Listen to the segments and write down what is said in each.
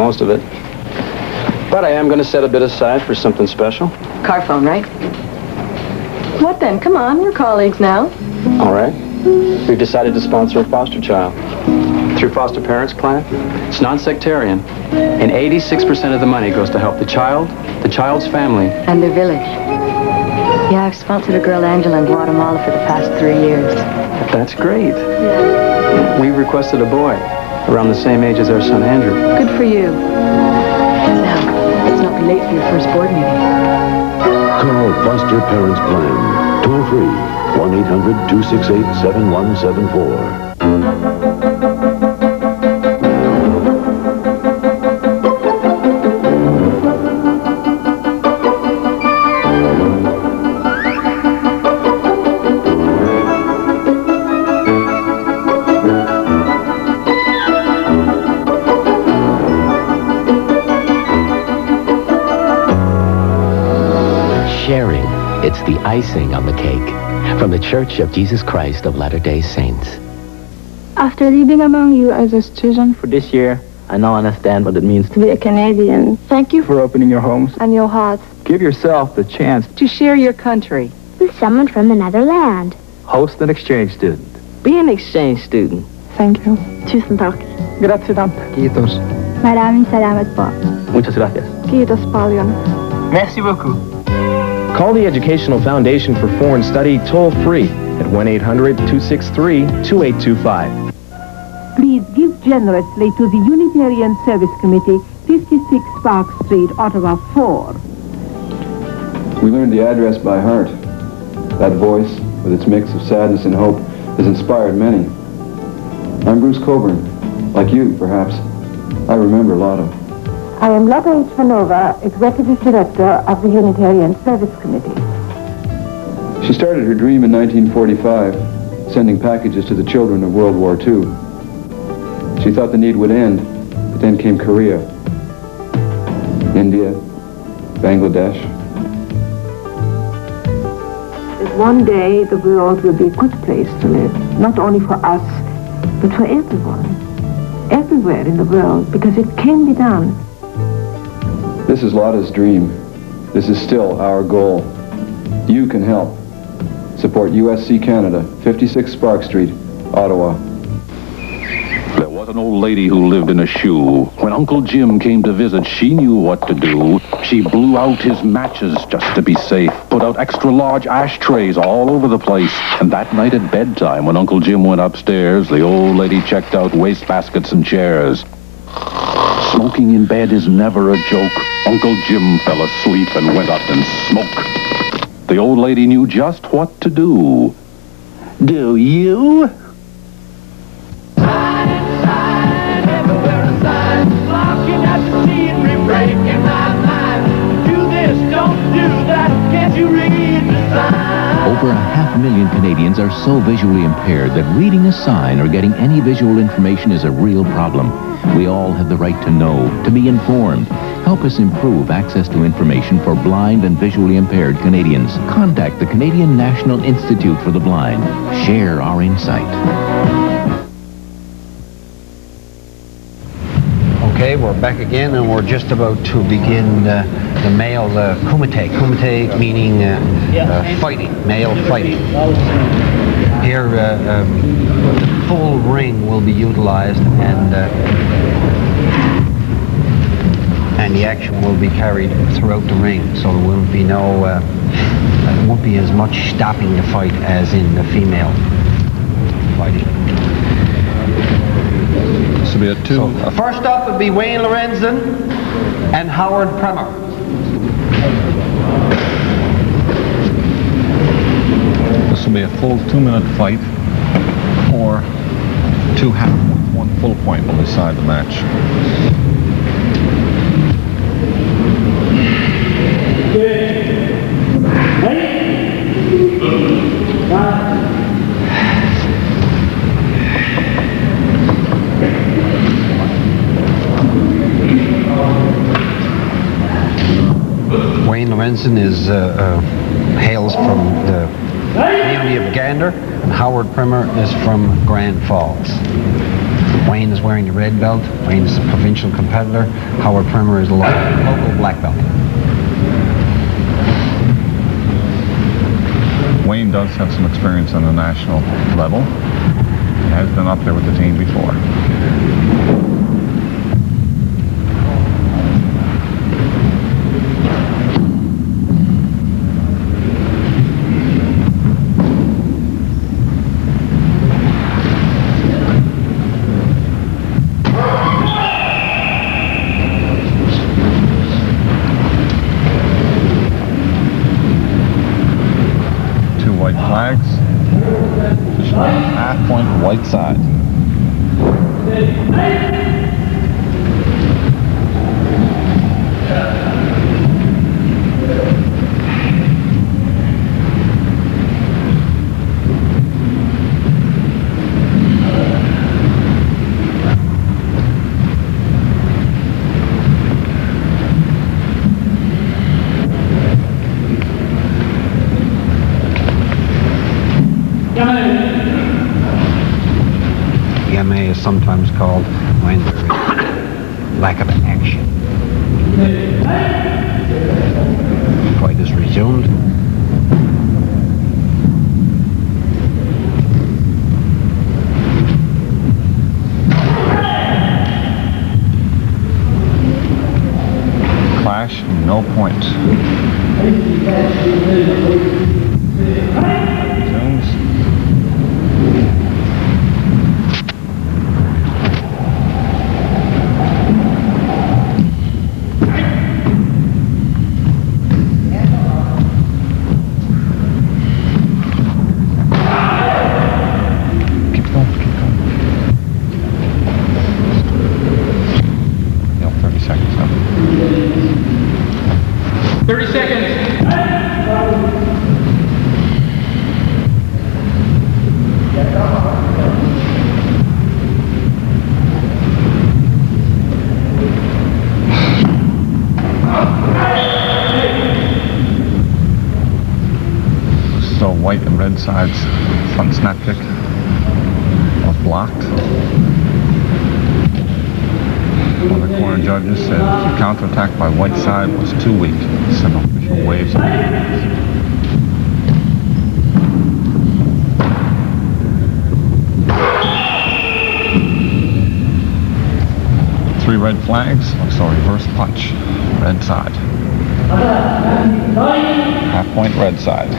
most of it. But I am going to set a bit aside for something special. Car phone, right? What then? Come on, we're colleagues now. All right. We've decided to sponsor a foster child through Foster Parents Plan. It's non-sectarian, and 86% of the money goes to help the child's family, and their village. Yeah, I've sponsored a girl, Angela, in Guatemala for the past 3 years. That's great. Yeah. We requested a boy around the same age as our son, Andrew. Good for you. Now, let's not be late for your first board meeting. Call Foster Parents Plan. Toll free. 1-800-268-7174. Sharing, it's the icing on the cake. From the Church of Jesus Christ of Latter-day Saints. After living among you as a student for this year, I now understand what it means to be a Canadian. Thank you for opening your homes And your hearts. Give yourself the chance to share your country with someone from another land. Host an exchange student. Be an exchange student. Thank you. Tusen tack. Grazie tante. Kiitos. Maraming salamat po. Muchas gracias. Kiitos paljon. Merci beaucoup. Call the Educational Foundation for Foreign Study toll-free at 1-800-263-2825. Please give generously to the Unitarian Service Committee, 56 Park Street, Ottawa 4. We learned the address by heart. That voice, with its mix of sadness and hope, has inspired many. I'm Bruce Coburn. Like you, perhaps. I remember Lotta. I am Lotta H. Vanova, Executive Director of the Unitarian Service Committee. She started her dream in 1945, sending packages to the children of World War II. She thought the need would end, but then came Korea, India, Bangladesh. One day the world will be a good place to live, not only for us, but for everyone, everywhere in the world, because it can be done. This is Lotta's dream. This is still our goal. You can help. Support USC Canada, 56 Spark Street, Ottawa. There was an old lady who lived in a shoe. When Uncle Jim came to visit, she knew what to do. She blew out his matches just to be safe, put out extra large ashtrays all over the place. And that night at bedtime, when Uncle Jim went upstairs, the old lady checked out wastebaskets and chairs. Smoking in bed is never a joke. Uncle Jim fell asleep and went up and smoked. The old lady knew just what to do. Do you? Over 500,000 Canadians are so visually impaired that reading a sign or getting any visual information is a real problem. We all have the right to know, to be informed. Help us improve access to information for blind and visually impaired Canadians. Contact the Canadian National Institute for the Blind. Share our insight. Okay, we're back again, and we're just about to begin the male kumite. Kumite meaning fighting, male fighting. Here, the full ring will be utilized, and the action will be carried throughout the ring. So there will be no, there won't be as much stopping the fight as in the female fighting. This will be a two. So, first up will be Wayne Lorenzen and Howard Premer. This will be a full 2-minute fight, or 2 half points. 1 full point will decide the match. Wayne Lorenzen hails from the community of Gander, and Howard Primer is from Grand Falls. Wayne is wearing the red belt. Wayne is a provincial competitor. Howard Primer is a local black belt. Wayne does have some experience on the national level. He has been up there with the team before. Half-point white side. Sometimes called when there is lack of action. Fight is resumed. Clash, no point. Resumes. White and red sides front snap kick was blocked. One of the corner judges said the counterattack by white side was too weak. Some official waves. Three red flags. Looks a reverse punch. Red side. Half point red side.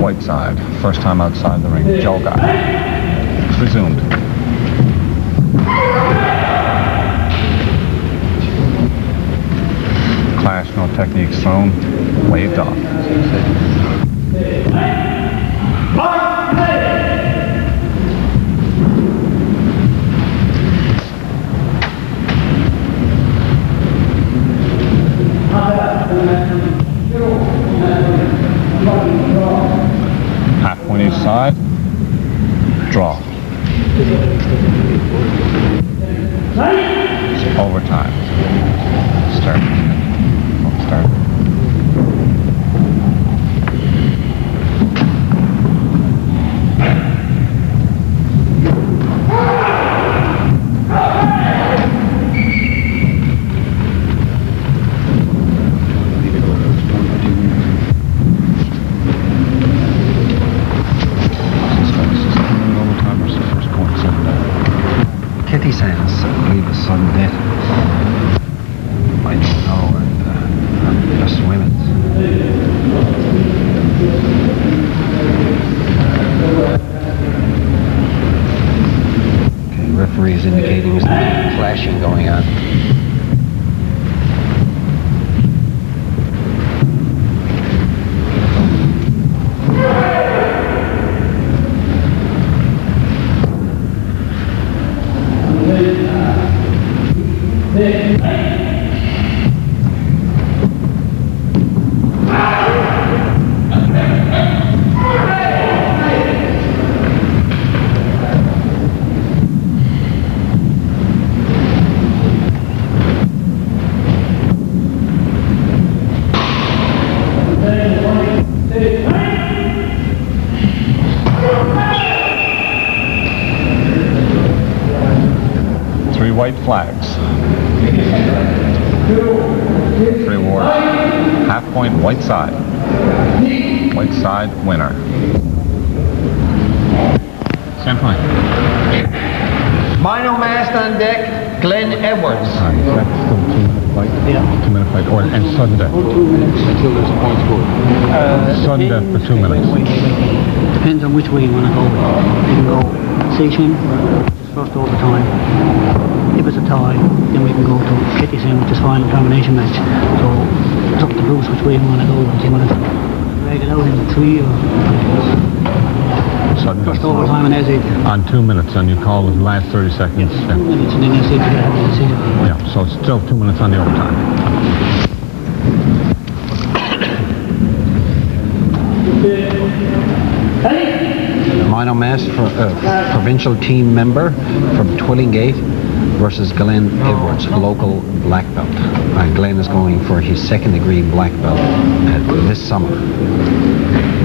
White side, first time outside the ring, Joe guy. It's resumed. Clash, no techniques thrown, waved off. Half point each side, draw. It's overtime. Start. Kitty's hands, I believe, is sudden death. I don't know, and just women's. Okay, referee is indicating there's clashing going on. white flags. Three awards. Half point, white side. White side, winner. Same point. Minor mast on deck, Glenn Edwards. That's still 2-minute fight. Yeah. 2-minute fight. Or, and sudden death. Until there's a point scored. Sudden death for 2 minutes. Depends on which way you want to go. You can go station, first overtime. If it's a tie, then we can go to Kitty's in, which is final combination match. So it's up to Bruce which way you want to go. Do you want to drag it out in 3 or Sudden first death. overtime and SAT? On 2 minutes, and you call the last 30 seconds. Yes, 2 minutes and then SAT to have the decision. Yeah, so it's still 2 minutes on the overtime. Minor mast for provincial team member from Twillingate versus Glenn Edwards, local black belt. Glenn is going for his 2nd degree black belt this summer.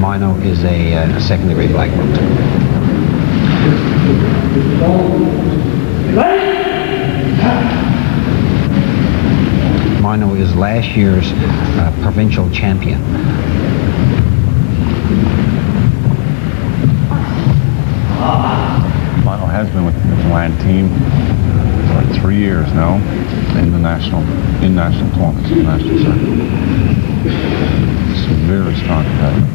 Mino is a 2nd degree black belt. Mino is last year's provincial champion. Mino has been with the Newfoundland team for 3 years now in national tournaments, in the national circuit. It's a very strong competitor.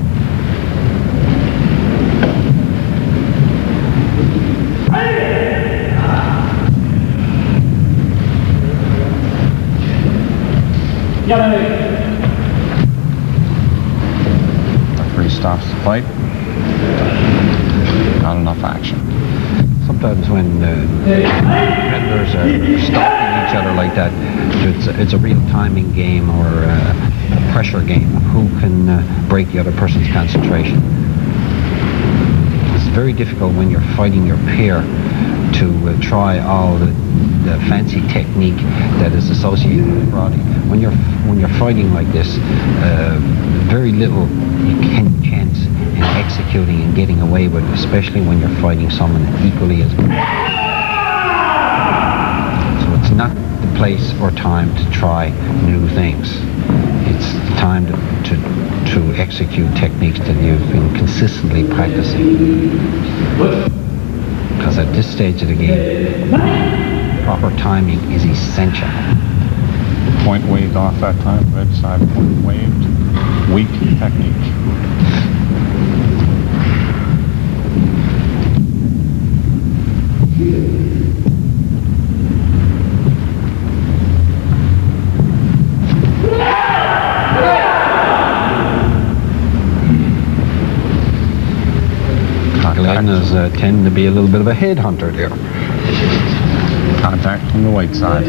Referee stops the fight. Not enough action. Sometimes when competitors are stopping each other like that, it's a real timing game or a pressure game. Who can break the other person's concentration? It's very difficult when you're fighting your peer to try all the fancy technique that is associated with karate. When you're fighting like this, very little you can chance in executing and getting away with it, especially when you're fighting someone equally as good. So it's not the place or time to try new things. It's the time to execute techniques that you've been consistently practicing. Because at this stage of the game, proper timing is essential. Point waved off that time, red side point waved. Weak technique. Glenn tend to be a little bit of a headhunter there. Contact from the white side.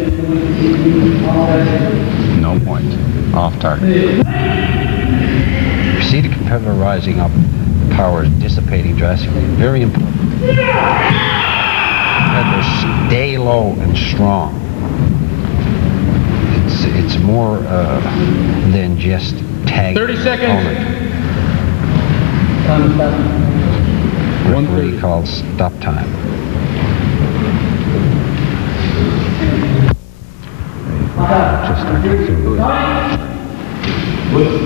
No point. Off target. You see the competitor rising up, power dissipating drastically. Very important. Competitors stay low and strong. It's more than just tag. 30 seconds. Referee calls stop time. Just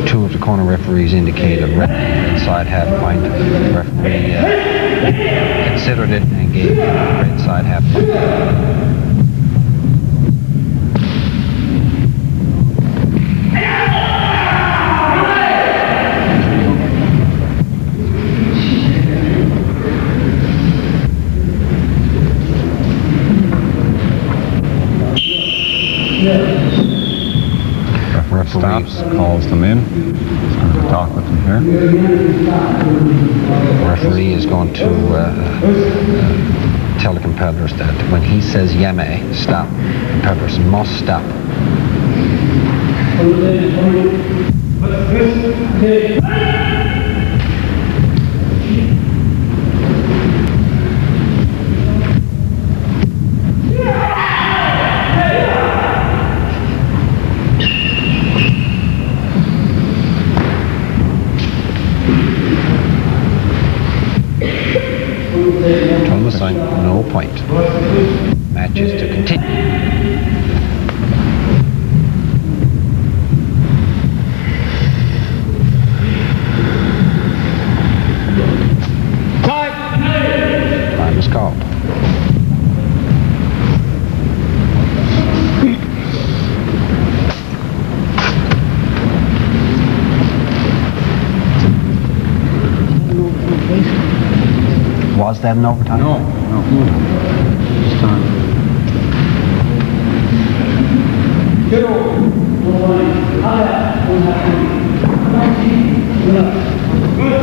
Two of the corner referees indicate a red inside half point. The referee considered it and gave red side half point. Stops, calls them in. He's going to talk with them here. The referee is going to tell the competitors that when he says yame, stop, competitors must stop. From the sign, no point. Match is to continue. Time is called. Was that an overtime? No. This time.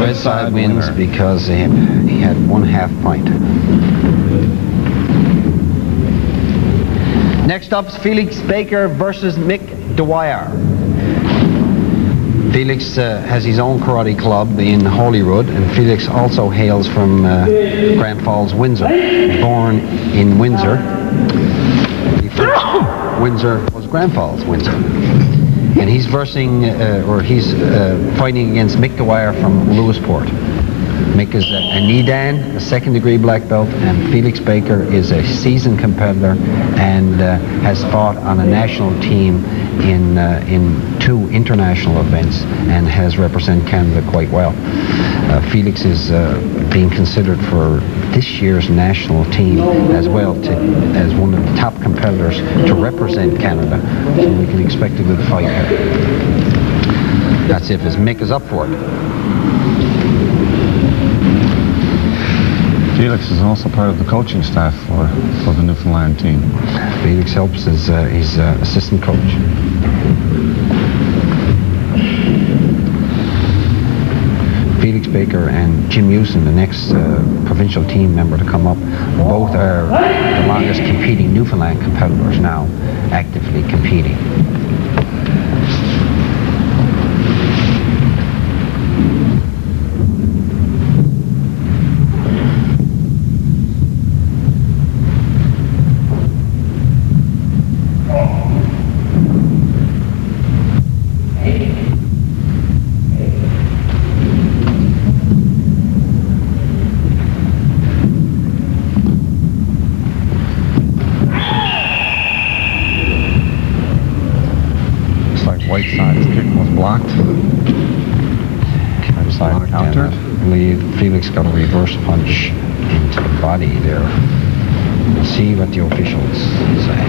Red side wins because he had 1/2 point. Next up is Felix Baker versus Mick Dwyer. Felix has his own karate club in Holyrood, and Felix also hails from Grand Falls, Windsor. Born in Windsor. Windsor was Grand Falls, Windsor. And he's fighting against Mick Dwyer from Lewisport. Mick is a Nidan, a second-degree black belt, and Felix Baker is a seasoned competitor and has fought on a national team in 2 international events and has represented Canada quite well. Felix is being considered for this year's national team as well, as one of the top competitors to represent Canada. So we can expect a good fight here. That's if Mick is up for it. Felix is also part of the coaching staff for the Newfoundland team. Felix helps as his assistant coach. Felix Baker and Jim Hewson, the next provincial team member to come up, both are the longest competing Newfoundland competitors now, actively competing. Whiteside's kick was blocked. Right side counter. I believe Felix got a reverse punch into the body there. We'll see what the officials say.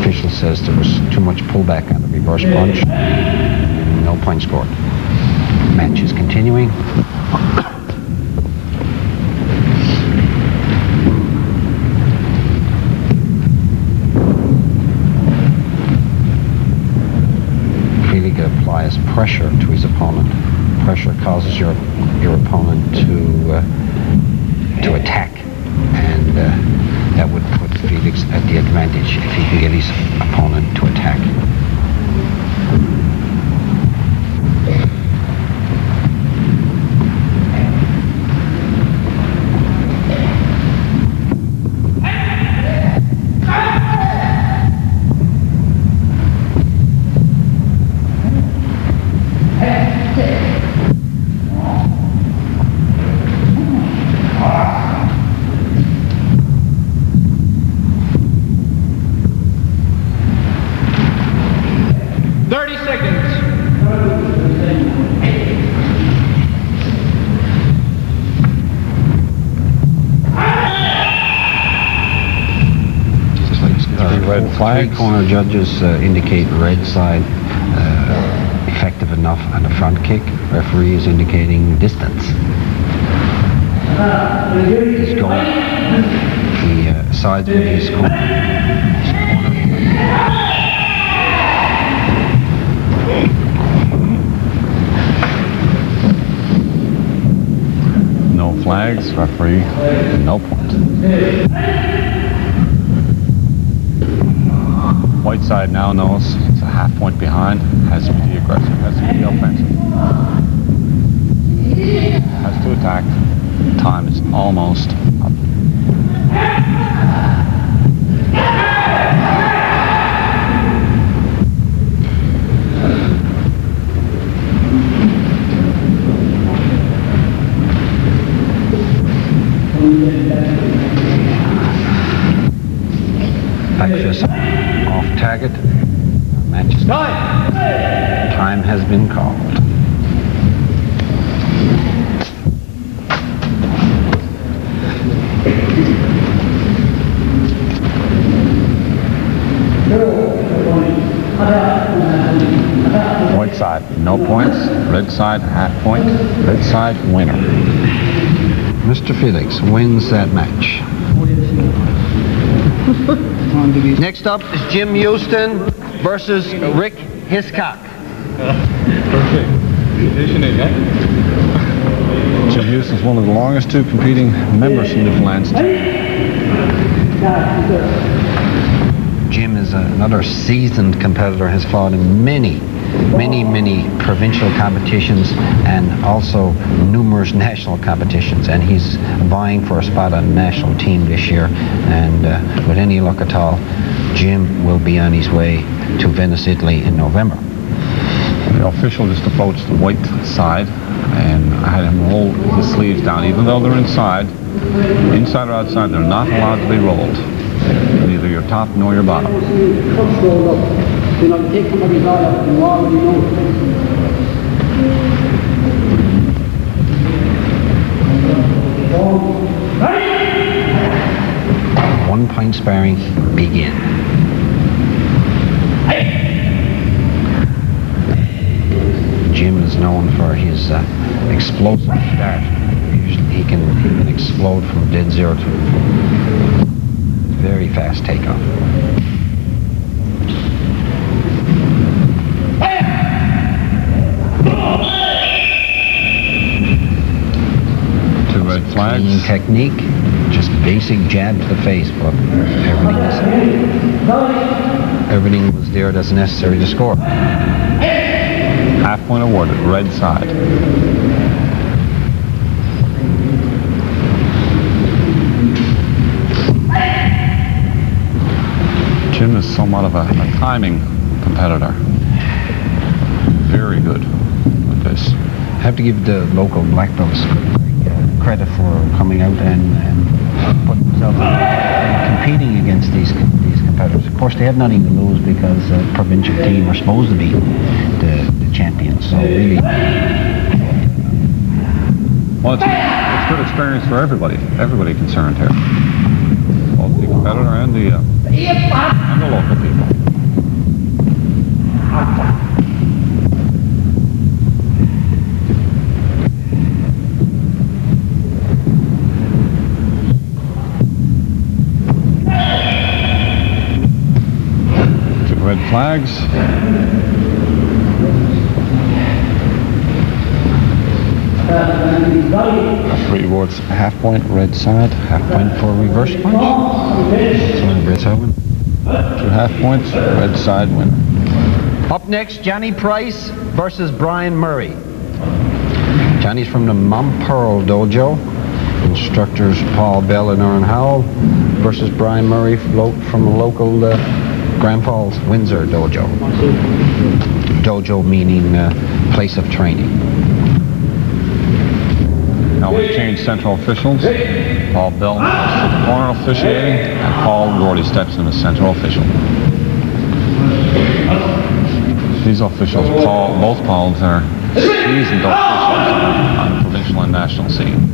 Official says there was too much pullback on the reverse punch. No point scored. Match is continuing. Applies pressure to his opponent. Pressure causes your opponent to attack, and that would put Felix at the advantage if he can get his opponent to attack. Three corner judges indicate red side effective enough on the front kick. Referee is indicating distance. He's going. He sides with his corner. No flags, referee, no point. Whiteside now knows it's a half point behind, has to be the aggressor, has to be the offensive. Has to attack. Time is almost up. Just off target. Match is time has been called. White side, no points. Red side, half point. Red side, winner. Mr. Felix wins that match. Next up is Jim Houston versus Rick Hiscock. Perfect. Jim Houston's one of the longest two competing members from Newfoundland's team. Jim is another seasoned competitor, has fought in many provincial competitions and also numerous national competitions, and he's vying for a spot on the national team this year, and with any luck at all, Jim will be on his way to Venice, Italy in November. The official just approached the white side, and I had him roll his sleeves down. Even though they're inside or outside, they're not allowed to be rolled. Neither your top nor your bottom. One-point sparring begin. Jim is known for his explosive start. Usually he can explode from dead zero to very fast takeoff. Two red flags. Clean technique, just basic jab to the face, but everything was there that's necessary to score. Half point awarded, red side. Jim is somewhat of a timing competitor. Very good at this. I have to give the local black belts credit for coming out and putting themselves out and competing against these competitors. Of course, they have nothing to lose because the provincial team are supposed to be the champions. So really, well, it's good experience for everybody concerned here, both the competitor and the local people. Two red flags. Referee awards half point, red side, half point for reverse punch. Two half points, red side win. Up next, Johnny Price versus Brian Murray. Johnny's from the Mount Pearl Dojo. Instructors Paul Bell and Aaron Howell versus Brian Murray from the local Grand Falls Windsor Dojo. Dojo meaning place of training. Now we've changed central officials. Paul Bell to the corner officiating, and Paul Gordy steps in as central official. These officials, both Pauls are seasoned officials on the provincial and national scene.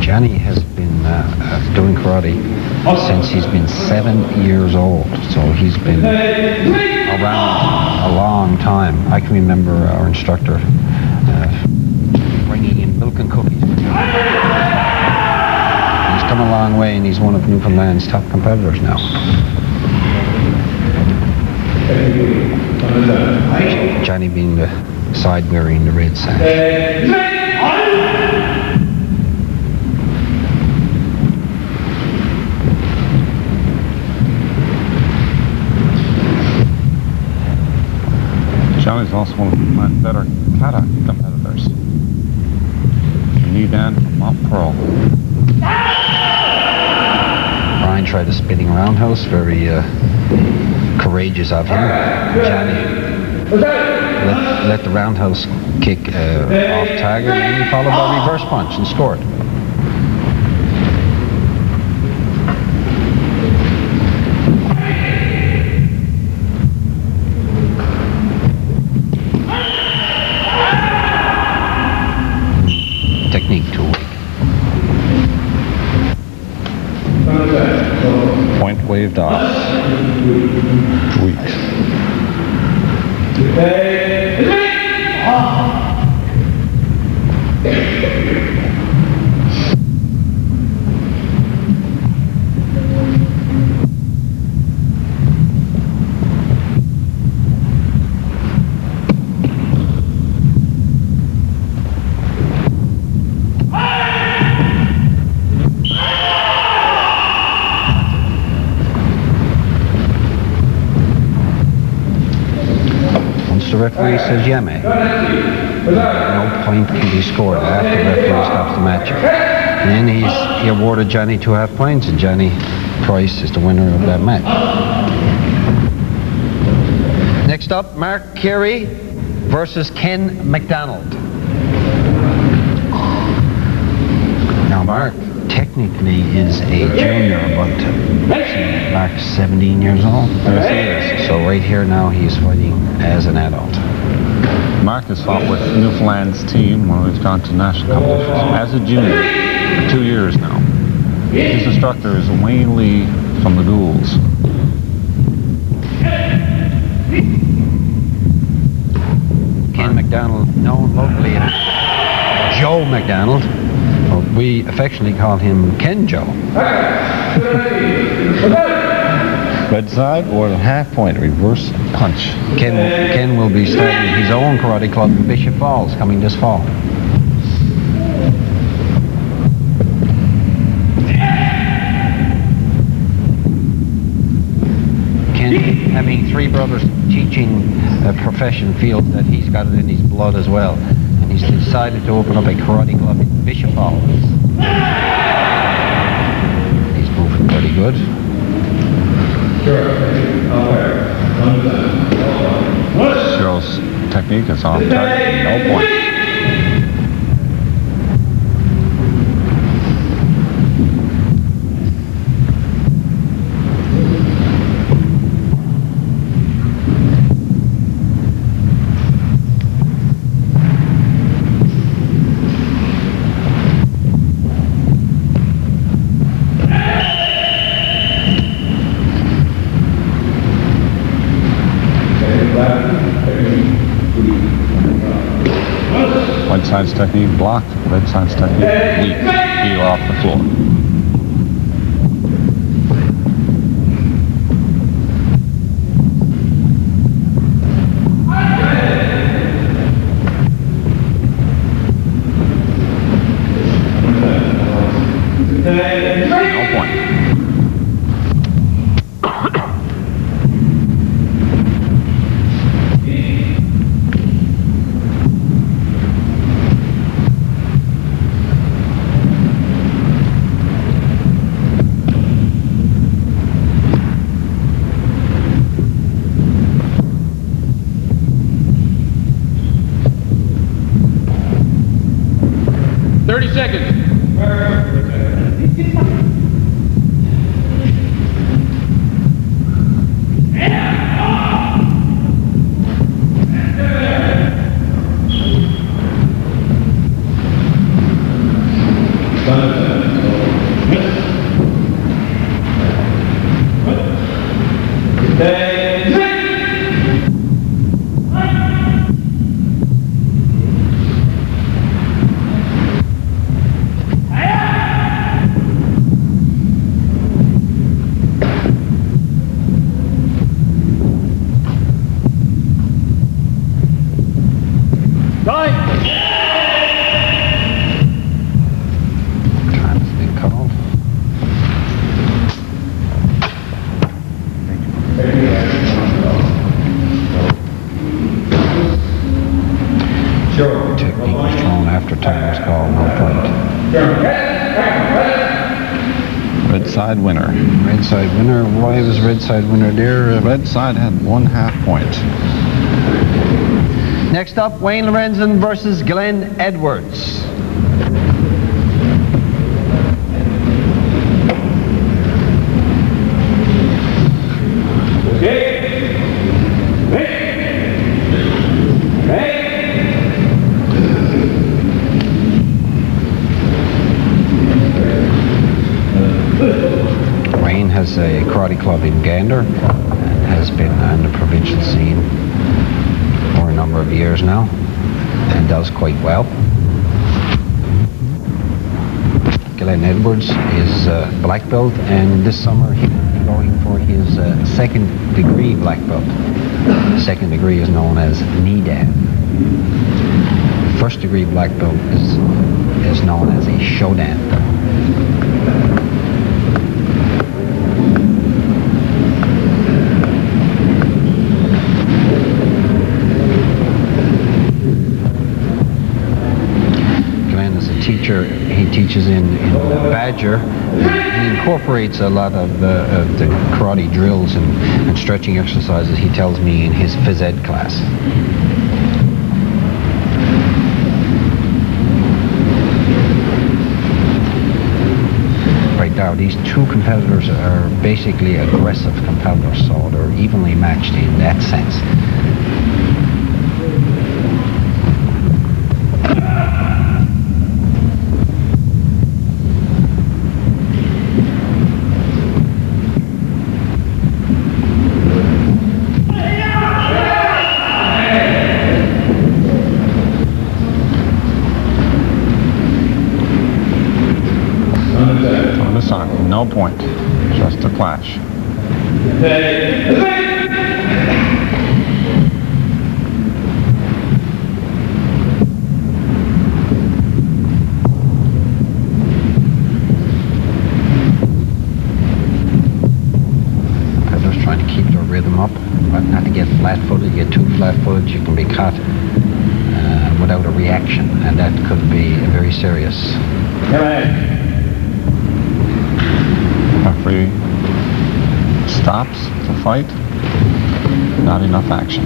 Johnny has been doing karate since he's been 7 years old, so he's been around a long time. I can remember our instructor bringing in milk and cookies. He's come a long way, and he's one of Newfoundland's top competitors now. Johnny being the side wearing the red sash. Johnny's also one of my better kata competitors. Knee Dan from Mount Pearl. Brian tried a spinning roundhouse, very courageous of him. Johnny let the roundhouse kick off target, and followed by reverse punch and scored. Technique too weak. Point waved off. Weak. The referee says yame. No point can be scored after the referee stops the match. And then he awarded Johnny 2.5 points, and Johnny Price is the winner of that match. Next up, Mark Carey versus Ken McDonald. Now Mark technically is a junior, but Mark's 17 years old. Yes, he is. So right here now he is fighting as an adult. Mark has fought with Newfoundland's team when we've gone to national competitions as a junior for 2 years now. His instructor is Wayne Lee from the Ghouls. Ken McDonald, known locally as Joe McDonald. We affectionately call him Ken Joe. Red side or half point, reverse punch. Ken will be starting his own karate club in Bishop Falls coming this fall. Ken, having 3 brothers teaching a profession, feels that he's got it in his blood as well. And he's decided to open up a karate club in Bishop Falls. He's moving pretty good. Shows technique, it's off target, no point. White side's technique blocked, red side's technique weak. Heel off the floor. No point. Side winner. Red side winner. Why was red side winner there? Red side had 1/2 point. Next up, Wayne Lorenzen versus Glenn Edwards. Wayne has a karate club in Gander and has been on the provincial scene for a number of years now and does quite well. Glenn Edwards is black belt, and this summer he'll be going for his second degree black belt. The second degree is known as NKAprovincalteam. First degree black belt is known as a Shodan. He teaches in Badger. He incorporates a lot of the karate drills and stretching exercises, he tells me, in his phys ed class. Right now, these two competitors are basically aggressive competitors, so they're evenly matched in that sense. No point, just a clash. I'm just trying to keep the rhythm up, but not to get flat-footed. You get too flat-footed, you can be caught without a reaction, and that could be very serious. Referee stops the fight. Not enough action.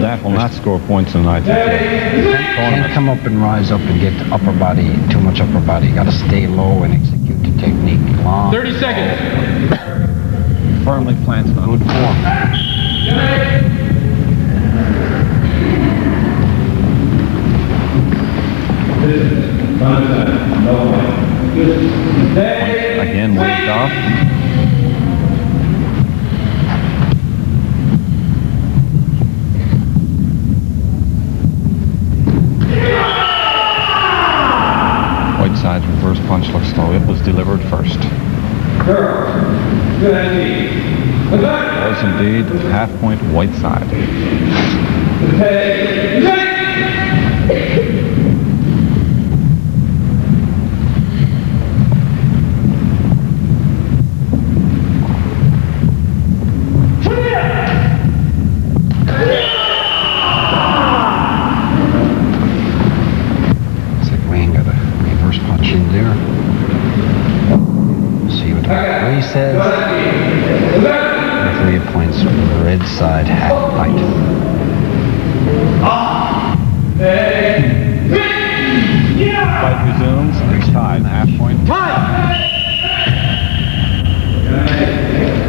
That will not score points tonight. Can't come up and rise up and get upper body, too much upper body. You got to stay low and execute the technique long. 30 seconds. Firmly planted on good form. Again, waved off. Side's reverse punch looks slow. It was delivered first. Was indeed half point white side. Says referee appoints red side half fight. Fight resumes. There's time. Half point.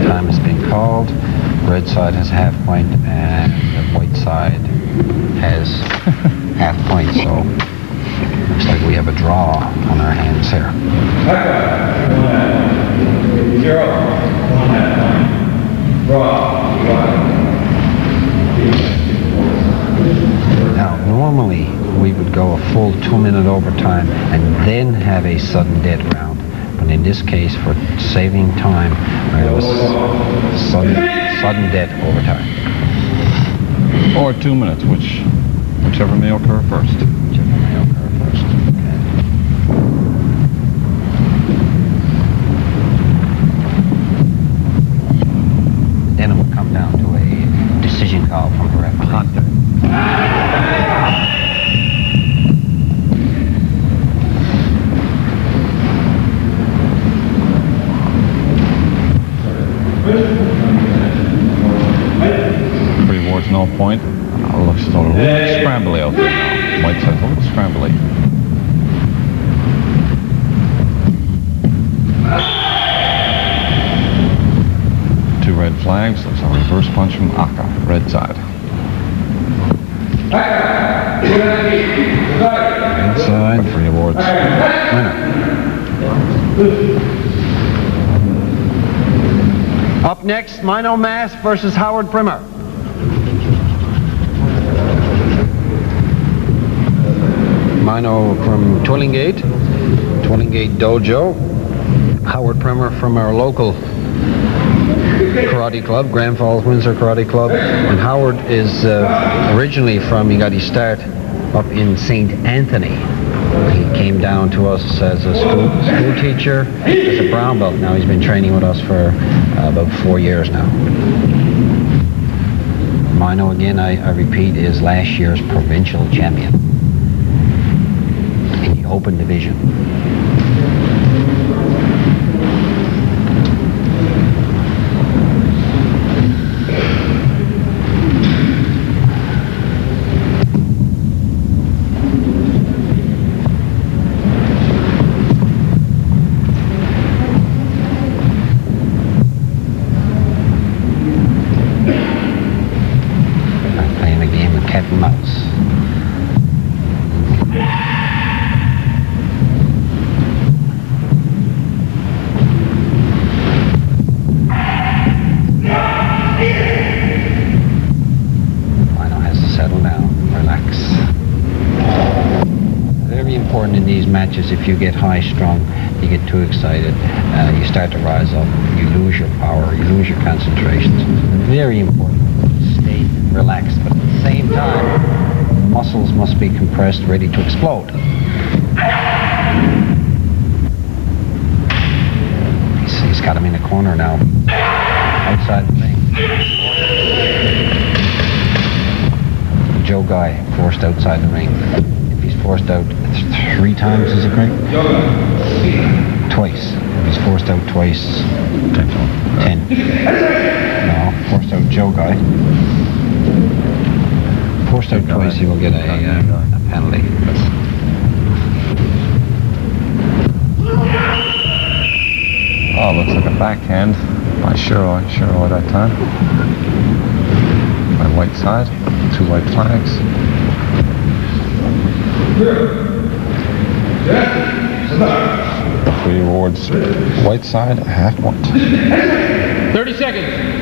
Time has been called. Red side has half point, and the white side has half point. So looks like we have a draw on our hands here. 0, 1 half point. Draw. Now, normally we would go a full 2-minute overtime and then have a sudden death round. but in this case, for saving time, it was sudden death over time. Or 2 minutes, whichever may occur first. Whichever may occur first. Then it would come down to a decision call from the referee. Towards no point. Looks as though a little scrambly out there now. White says a little scrambly. Two red flags. That's a reverse punch from Aka, red side. Red side. Free awards. Winner. Up next, Mino Mass versus Howard Primer. Mino from Twillingate Dojo. Howard Primer from our local karate club, Grand Falls Windsor Karate Club. And Howard is originally he got his start up in St. Anthony. He came down to us as a school teacher, as a brown belt. Now he's been training with us for about 4 years now. Mino, again, I repeat, is last year's provincial champion in the open division. If you get high-strung, you get too excited, you start to rise up, you lose your power, you lose your concentration. So it's very important to stay relaxed, but at the same time, the muscles must be compressed, ready to explode. He's got him in a corner now, outside the ring. Joe Guy forced outside the ring. Forced out 3 times, is it correct? Twice. If he's forced out twice, 10. No, forced out Joe Guy. Forced out twice, he will get a penalty. Oh, looks like a backhand by Shiro at that time. By white side, 2 white flags. 3 awards, white side, a half point. 30 seconds.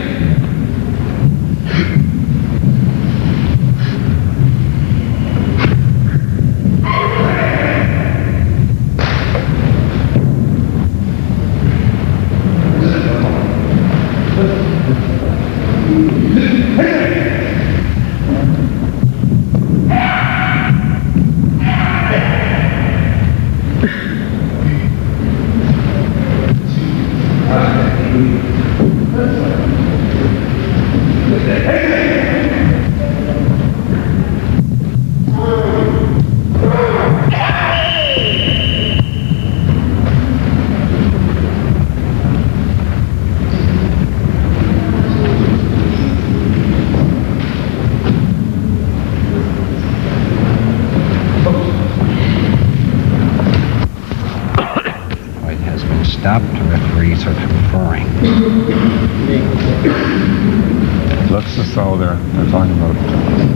Looks as though they're talking about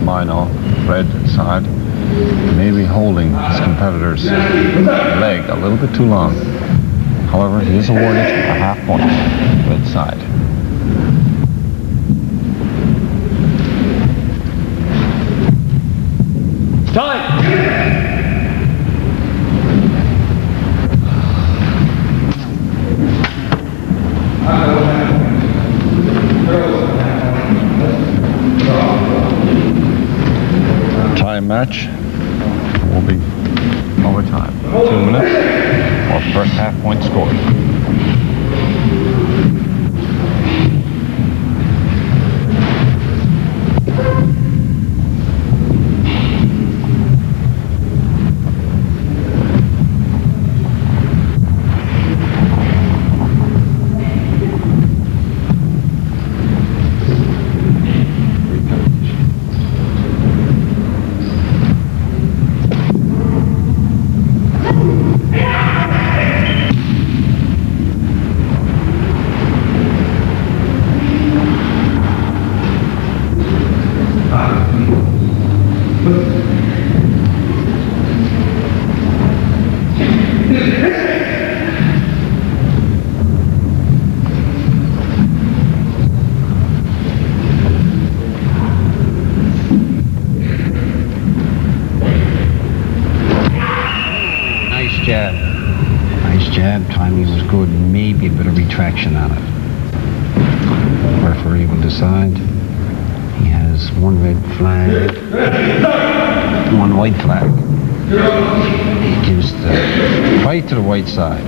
Mino, red side, maybe holding his competitor's leg a little bit too long. However, he is awarded a half point, red side. Time! stretch. We'll be overtime. 2 minutes or first half point scored. Timing was good, maybe a bit of retraction on it. The referee will decide. He has one red flag, one white flag. He gives the fight to the white side.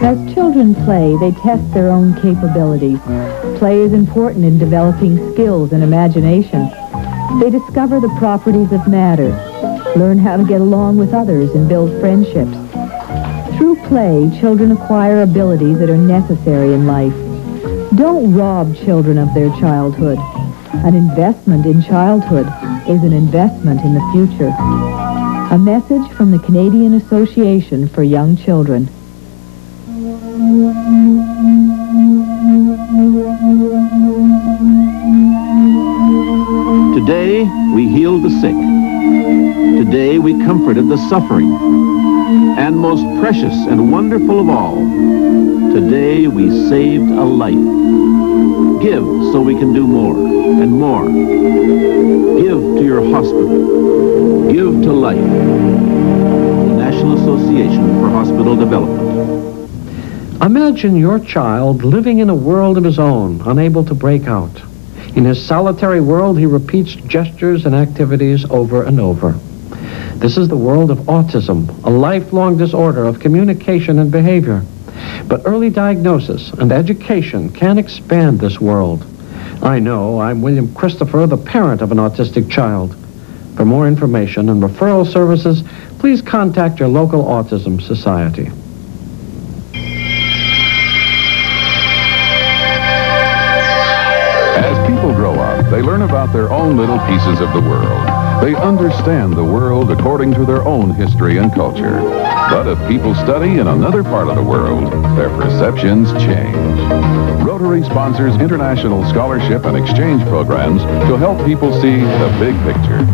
As children play, they test their own capabilities. Play is important in developing skills and imagination. They discover the properties of matter, learn how to get along with others, and build friendships. Through play, children acquire abilities that are necessary in life. Don't rob children of their childhood. An investment in childhood is an investment in the future. A message from the Canadian Association for Young Children. Today, we healed the sick. Today, we comforted the suffering. And most precious and wonderful of all, today we saved a life. Give so we can do more and more. Give to your hospital. Give to life. The National Association for Hospital Development. Imagine your child living in a world of his own, unable to break out. In his solitary world, he repeats gestures and activities over and over. This is the world of autism, a lifelong disorder of communication and behavior. But early diagnosis and education can expand this world. I know, I'm William Christopher, the parent of an autistic child. For more information and referral services, please contact your local Autism Society. As people grow up, they learn about their own little pieces of the world. They understand the world according to their own history and culture. But if people study in another part of the world, their perceptions change. Rotary sponsors international scholarship and exchange programs to help people see the big picture.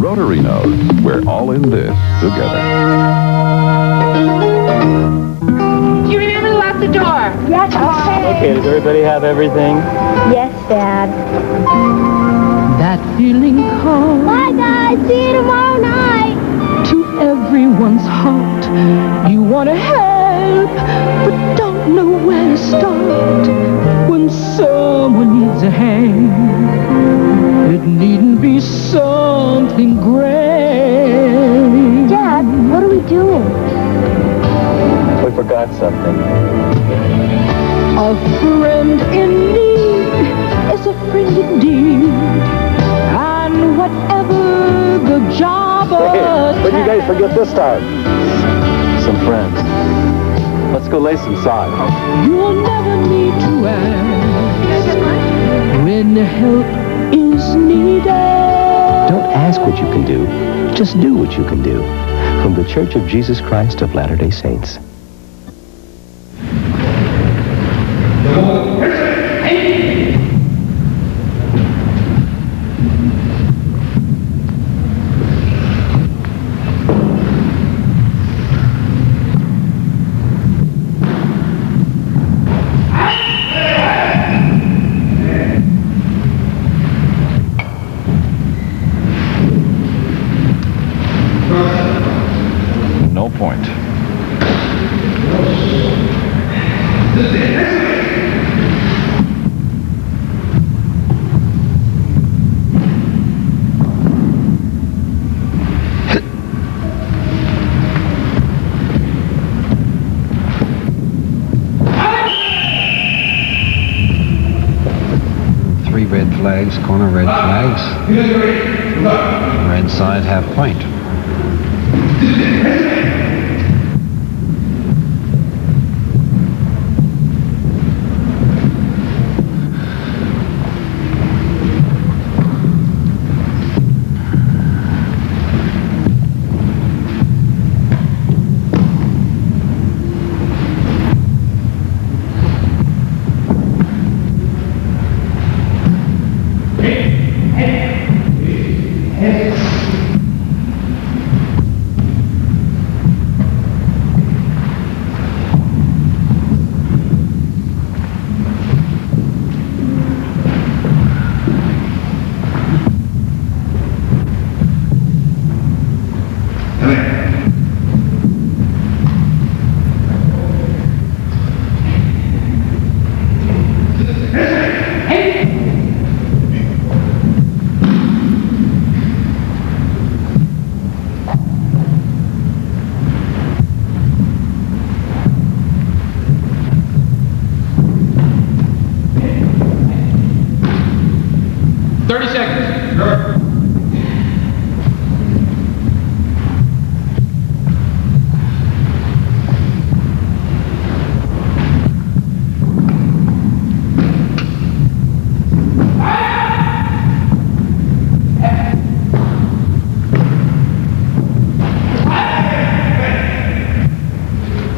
Rotary knows we're all in this together. Do you remember to lock the door? Yes, Okay, does everybody have everything? Yes, Dad. That feeling comes. Bye, guys. See you tomorrow night. To everyone's heart. You want to help, but don't know where to start. When someone needs a hand, it needn't be something great. Dad, what are we doing? We forgot something. A friend in need is a friend indeed. And whatever the job What did you guys forget this time? Some friends. Let's go lay some sod. You'll never need to ask when help is needed. Don't ask what you can do. Just do what you can do. From the Church of Jesus Christ of Latter-day Saints. flags, corner red flags. Red side half point.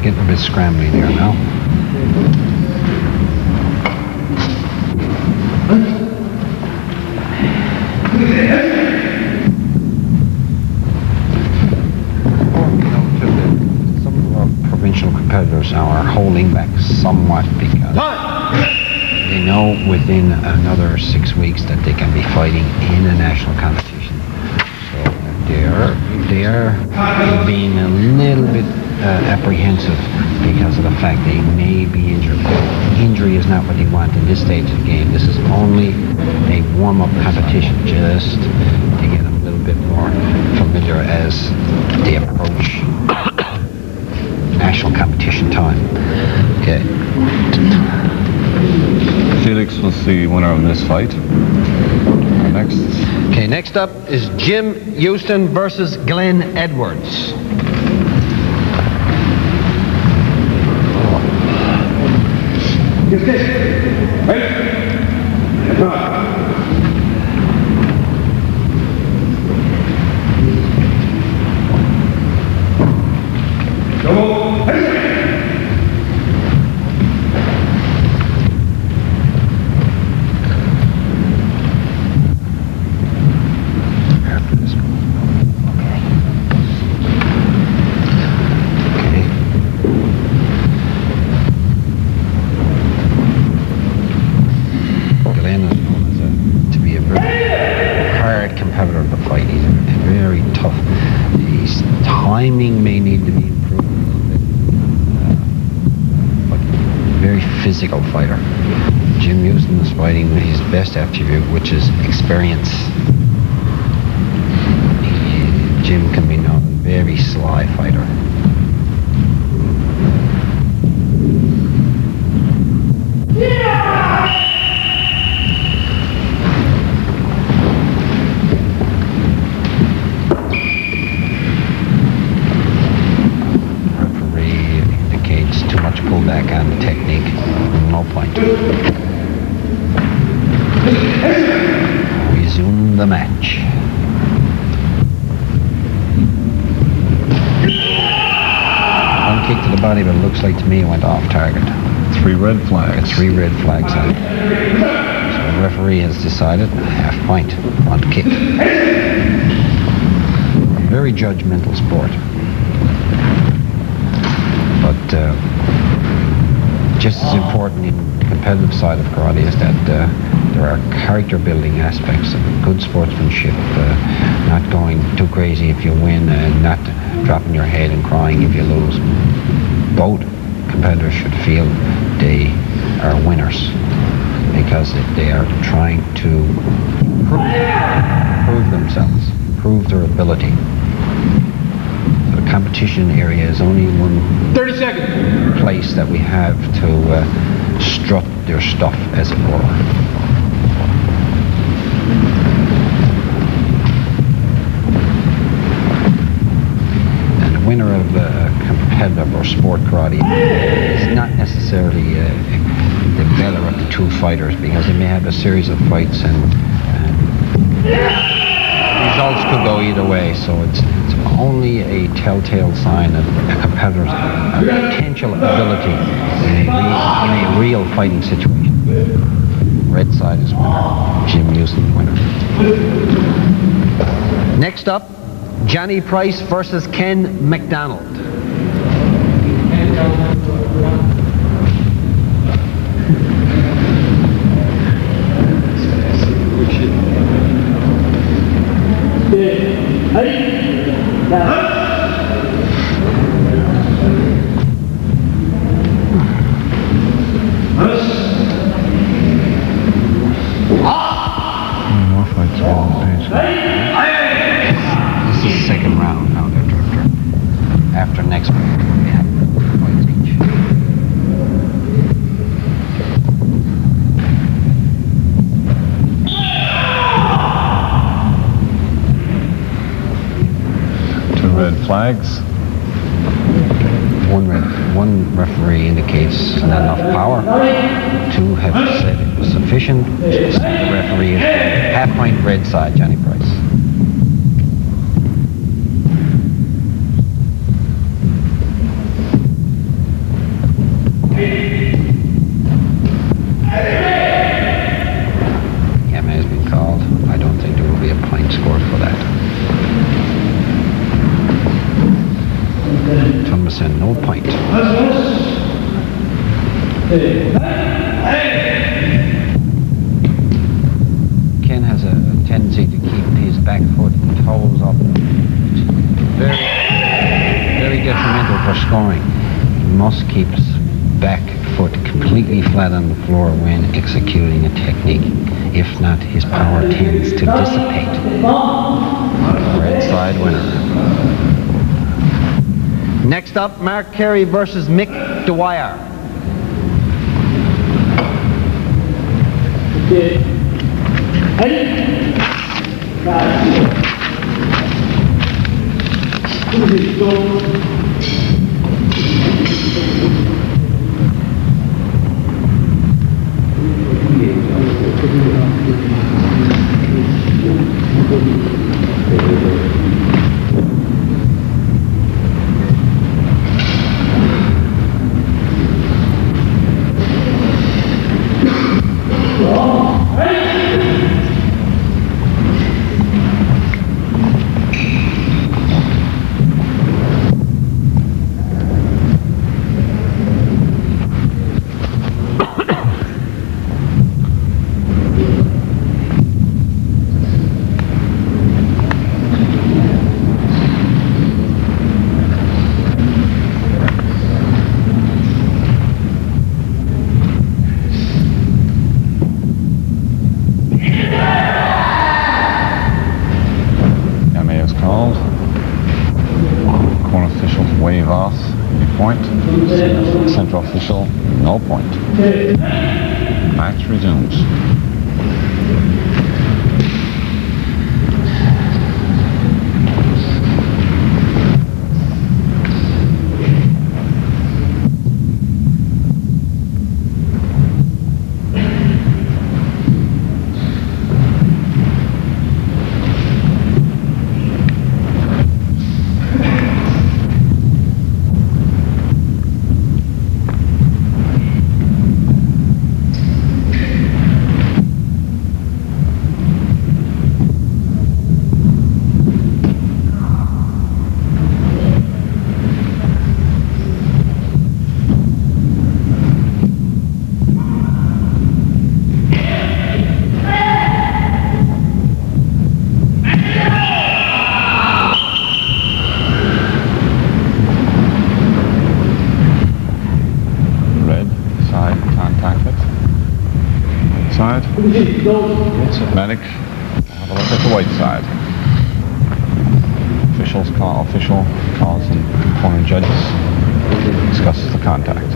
Getting a bit scrambly there now. Some of our provincial competitors now are holding back somewhat because they know within another 6 weeks that they can be fighting in a national competition. So they are being a little bit apprehensive because of the fact they may be injured. Injury is not what they want in this stage of the game. This is only a warm-up competition just to get them a little bit more familiar as they approach national competition time. Okay. Felix was the winner of this fight. Next. Okay, next up is Jim Houston versus Glenn Edwards. Just this. Right. Timing may need to be improved a little bit, but very physical fighter. Jim Houston is fighting his best attribute, which is experience. Jim can be known as a very sly fighter. Pullback on the technique, no point. Resume the match. One kick to the body, but it looks like to me it went off target. 3 red flags. 3 red flags on it. So the referee has decided half point, one kick. A very judgmental sport. But just as important in the competitive side of karate is that there are character building aspects of good sportsmanship, not going too crazy if you win and not dropping your head and crying if you lose. Both competitors should feel they are winners because they are trying to prove themselves, prove their ability. The competition area is only one 30 seconds. Place that we have to strut their stuff, as it were. competitive or sport karate is not necessarily the better of the two fighters, because they may have a series of fights and results could go either way. So it's only a telltale sign of a competitor's potential ability in a real fighting situation. Red side is winner. Jim Houston winner. Next up, Johnny Price versus Ken McDonald. This is second round now. After next round, we have points each. Two red flags. One referee indicates not enough power. Two have said it was sufficient. The second referee is half point red side, Johnny Price. Yama has been called. I don't think there will be a point scored for that. Thomason, no point. Ken has a tendency to keep his back foot and toes up. Very, very detrimental for scoring. He must keep his back foot completely flat on the floor when executing a technique. If not, his power tends to dissipate. Red side winner. Next up, Mark Carey versus Mick Dwyer. Central official, no point. Match resumes. Medic, have a look at the white side. Official calls and corner judges, discusses the contact.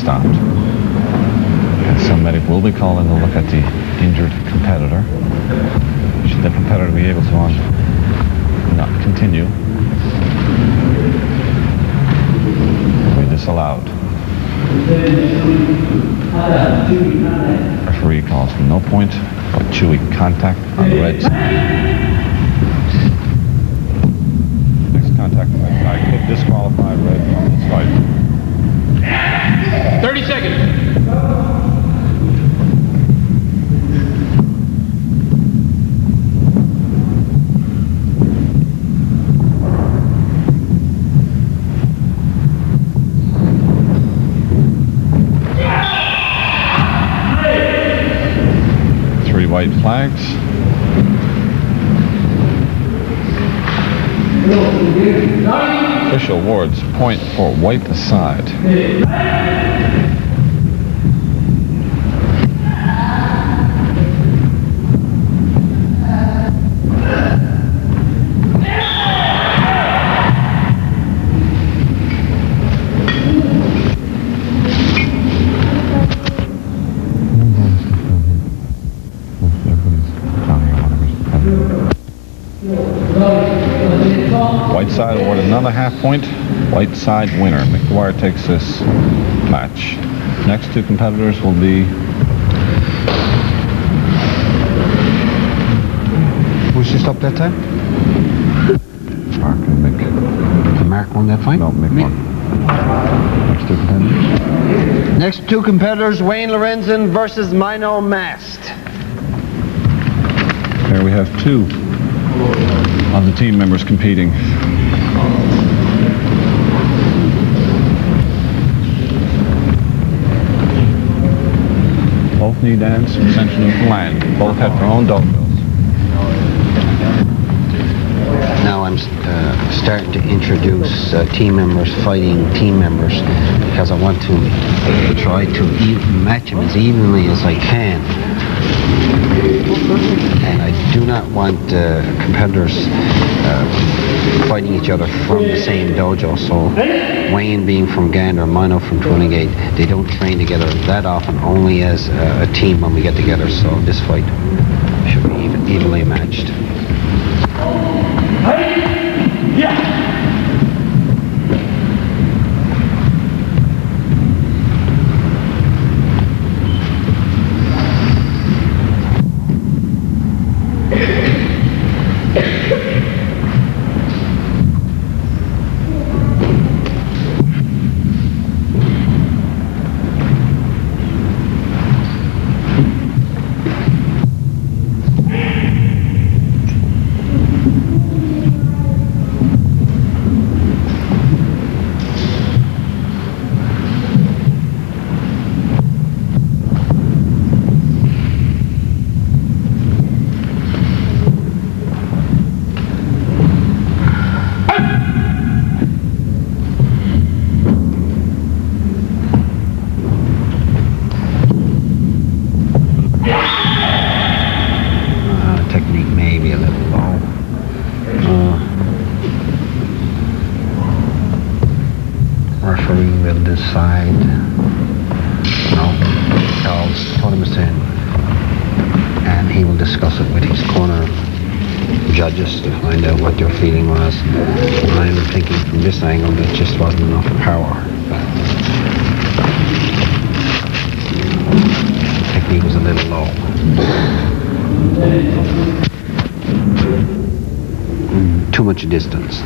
stopped. And some medic will be called in to look at the injured competitor. Should the competitor be able to not continue, will be disallowed. Referee calls for no point, but chewy contact on the red side. Next contact on the red side could disqualify red from this fight. 30 seconds. White flags. Official awards point for white side. White side awarded another half point. White side winner. McGuire takes this match. Next two competitors will be... Was she stopped that time? Mark and Mick. And Mark won that fight? No, Mick won. Next two competitors. Next two competitors, Wayne Lorenzen versus Mino Mast. There we have two of the team members competing. Both need dance in Central Newfoundland. Both have their own dogos. Now I'm starting to introduce team members fighting team members because I want to try to match them as evenly as I can. And I do not want competitors fighting each other from the same dojo. So Wayne being from Gander, Mino from Twillingate, they don't train together that often, only as a team when we get together. So this fight should be evenly matched. Judges to find out what their feeling was. I'm thinking from this angle there just wasn't enough power. Technique was a little low. Too much distance.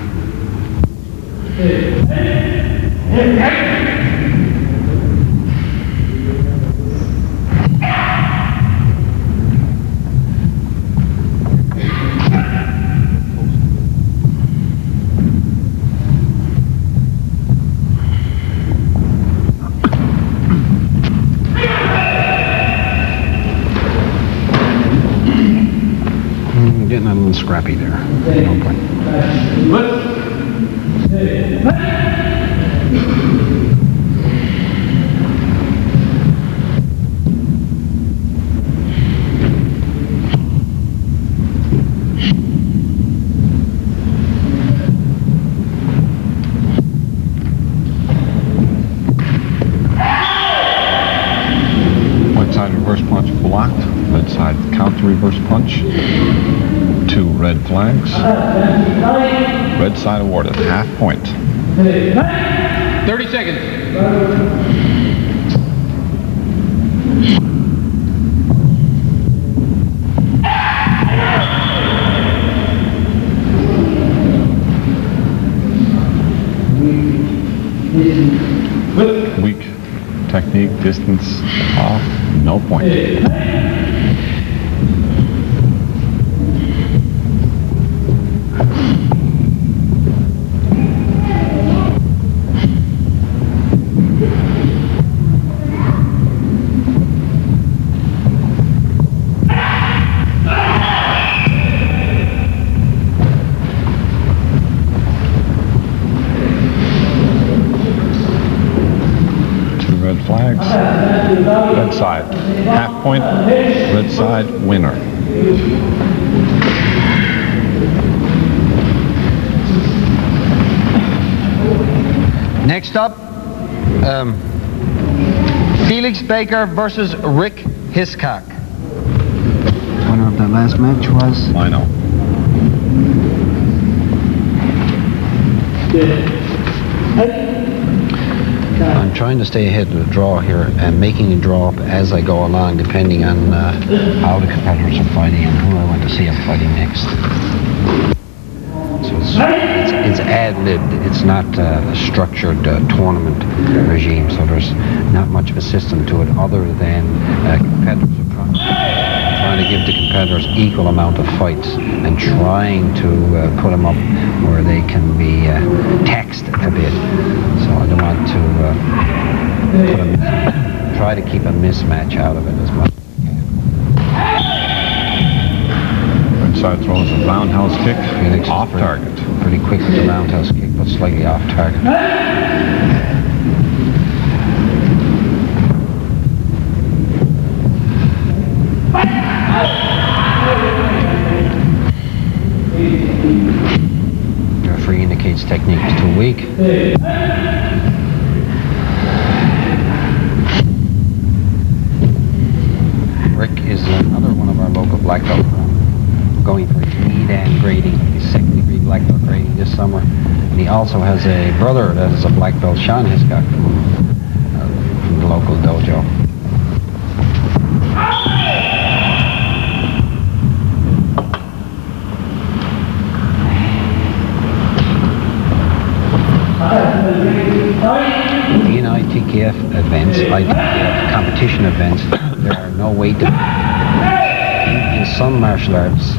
Getting a little scrappy there. No point. side reverse punch blocked. Red side counter reverse punch. 2 red flags. Red side awarded. Half point. 30 seconds. Weak technique, distance off, no point. Red side, half point, red side, winner. Next up, Felix Baker versus Rick Hiscock. Winner of that last match was? Lino. I'm trying to stay ahead of the draw here and making a draw up as I go along, depending on how the competitors are fighting and who I want to see them fighting next. So it's ad-libbed. It's not a structured tournament regime, so there's not much of a system to it other than competitors are trying to give the competitors equal amount of fights and trying to put them up where they can be taxed a bit. So I don't want to try to keep a mismatch out of it as much. Red side throws a roundhouse kick, Felix off target. Pretty quick with the roundhouse kick, but slightly off target. The referee indicates technique is too weak. Rick is another one of our local black belts, going for his knee dan grading, his second degree black belt grading this summer. And he also has a brother that is a black belt, Sean Hiscock, from the local dojo. In ITKF events, ITKF competition events, there are no weight divisions. In some martial arts,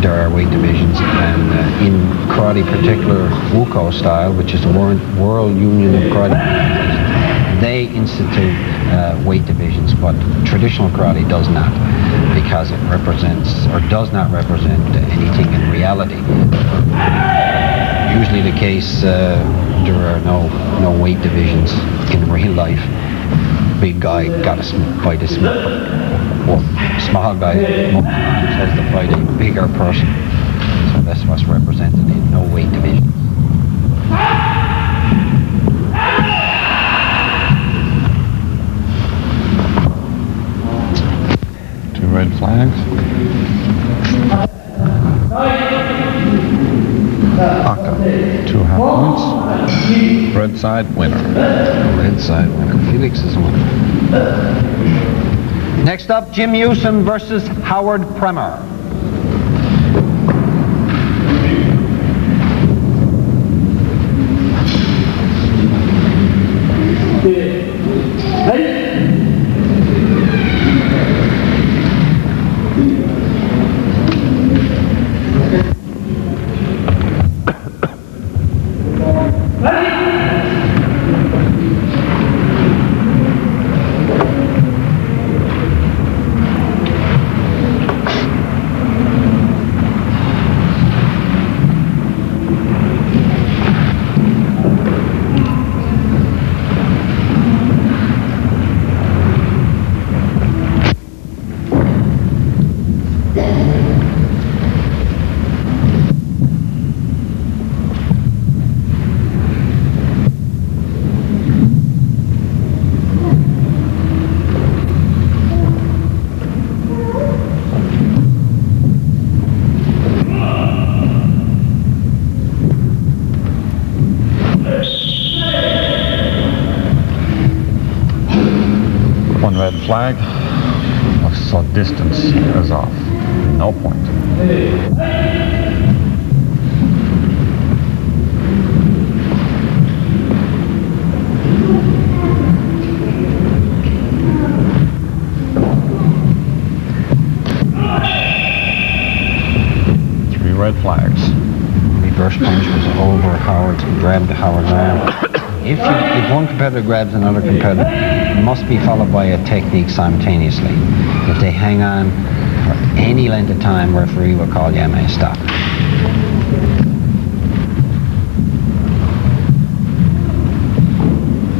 there are weight divisions, and in karate, particular Wuko style, which is the World Union of Karate, they institute weight divisions, but traditional karate does not, because it represents, or does not represent, anything in reality. Usually the case, there are no weight divisions in real life. Big guy got to fight a small guy has to fight a bigger person. So that's what's represented in no weight division. Two red flags. Aka, 2 half points. Red side winner. Red side winner. Felix is winner. Next up, Jim Hewson versus Howard Premer. One red flag. So distance is off. No point. Three red flags. Reverse punch was over Howard, grabbed Howard's arm. If one competitor grabs another competitor, it must be followed by a technique simultaneously. If they hang on for any length of time, referee will call you may stop.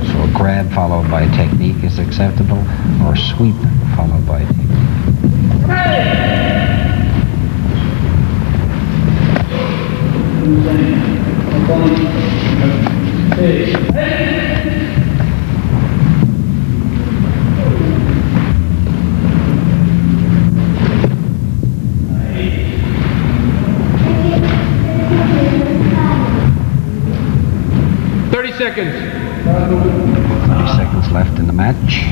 So a grab followed by a technique is acceptable, or a sweep followed by a technique. 30 seconds. 30 seconds left in the match.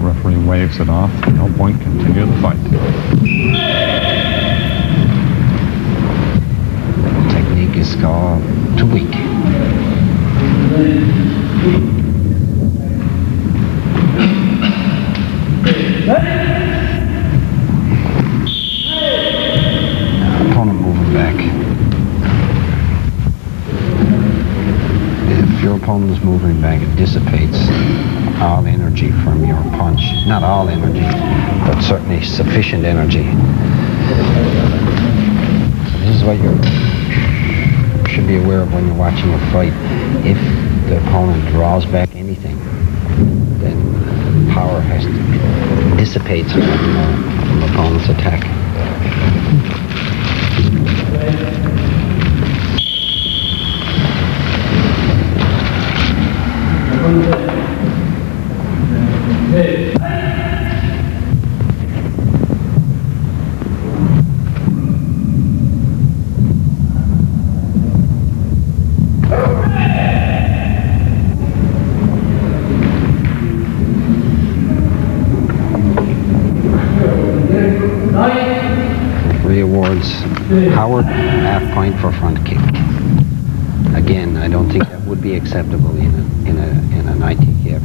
Referee waves it off. No point. Continue the fight. Technique is called too weak. Opponent moving back. If your opponent is moving back, it dissipates all energy from your punch. Not all energy, but certainly sufficient energy. So this is what you should be aware of when you're watching a fight. If the opponent draws back anything, then power has to dissipate from the opponent's attack. Howard, half point for front kick. Again, I don't think that would be acceptable in a 90 kip.